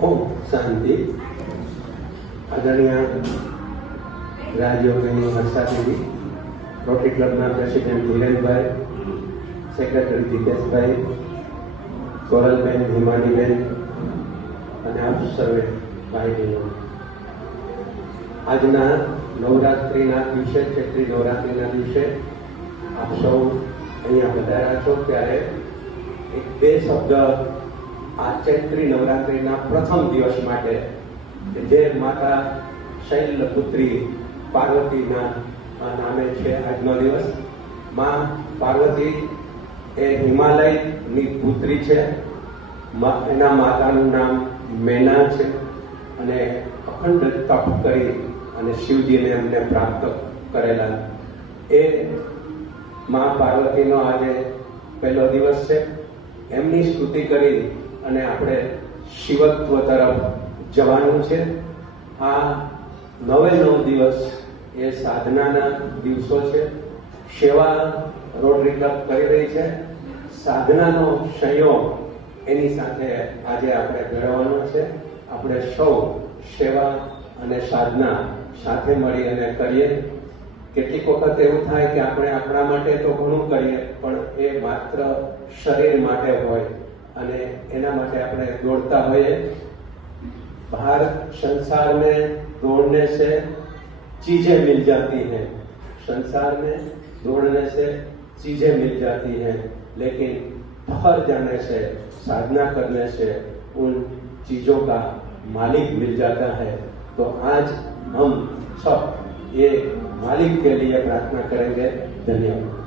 ओम शांति। आदरणीय રાજયોગની વર્ષા દેવી, rotary ક્લબના president Dhirenbhai, secretary Jiteshbhai, કોરલબેન, હિમાનીબેન અને આપ સર્વે ભાઈ બહેનો, આજના નવરાત્રિના દિવસે, ચૈત્રી નવરાત્રિના દિવસે આપ સૌ અહીંયા પધાર્યા છો ત્યારે એક બે શબ્દ આ ચૈત્રી નવરાત્રિના પ્રથમ દિવસ માટે, જે માતા શૈલપુત્રી પાર્વતીના નામે છે આજનો દિવસ. માં પાર્વતી એ હિમાલયની પુત્રી છે. એના માતાનું નામ મેના છે અને અખંડ તપ કરી અને શિવજીને એમને પ્રાપ્ત કરેલા એ માં પાર્વતીનો આજે પહેલો દિવસ છે. એમની સ્તુતિ કરી અને આપણે શિવત્વ તરફ જવાનું છે. આ 9 દિવસ એ સાધનાના દિવસો છે. સેવા રોટરી ક્લબ કરી રહી છે. સાધનાનો સંયોગ એની સાથે આજે આપણે મેળવવાનો છે. આપણે સૌ સેવા અને સાધના સાથે મળી અને કરીએ. કેટલીક વખત એવું થાય કે આપણે આપણા માટે તો ઘણું કરીએ, પણ એ માત્ર શરીર માટે હોય અને એના માટે આપણે દોડતા હોઈએ. बाहर संसार में दौड़ने से चीजें मिल जाती हैं, संसार में दौड़ने से चीजें मिल जाती हैं, लेकिन बाहर जाने से, साधना करने से उन चीजों का मालिक मिल जाता है. तो आज हम सब ये मालिक के लिए प्रार्थना करेंगे. धन्यवाद.